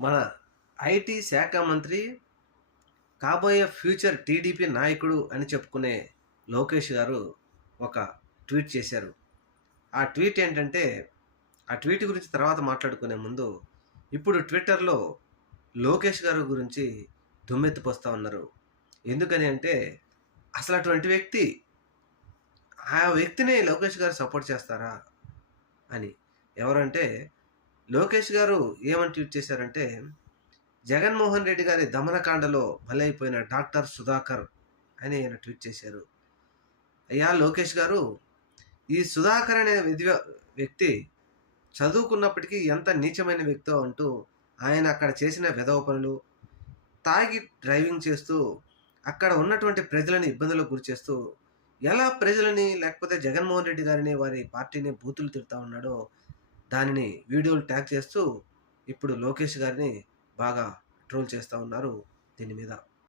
మన ఐటీ శాఖ మంత్రి, కాబోయే ఫ్యూచర్ టీడీపీ నాయకుడు అని చెప్పుకునే లోకేష్ గారు ఒక ట్వీట్ చేశారు. ఆ ట్వీట్ ఏంటంటే, ఆ ట్వీట్ గురించి తర్వాత మాట్లాడుకునే ముందు, ఇప్పుడు ట్విట్టర్‌లో లోకేష్ గారి గురించి దుమ్మెత్తిపోస్తా ఉన్నారు. ఎందుకని అంటే, అసలు అటువంటి వ్యక్తి, ఆ వ్యక్తినే లోకేష్ గారు సపోర్ట్ చేస్తారా అని. ఎవరంటే, లోకేష్ గారు ఏమని ట్వీట్ చేశారంటే, జగన్మోహన్ రెడ్డి గారి దమనకాండలో బలైపోయిన డాక్టర్ సుధాకర్ అని ఆయన ట్వీట్ చేశారు. అయ్యా లోకేష్ గారు, ఈ సుధాకర్ అనే వ్యక్తి చదువుకున్నప్పటికీ ఎంత నీచమైన వ్యక్తో అంటూ ఆయన అక్కడ చేసిన వెధవ పనులు, తాగి డ్రైవింగ్ చేస్తూ అక్కడ ఉన్నటువంటి ప్రజలని ఇబ్బందులకు గురిచేస్తూ, ఎలా ప్రజలని లేకపోతే జగన్మోహన్ రెడ్డి గారిని, వారి పార్టీని బూతులు తిడతా ఉన్నాడో దానిని వీడియోలు ట్యాగ్ చేస్తూ ఇప్పుడు లోకేష్ గారిని బాగా ట్రోల్ చేస్తా ఉన్నారు దీని మీద.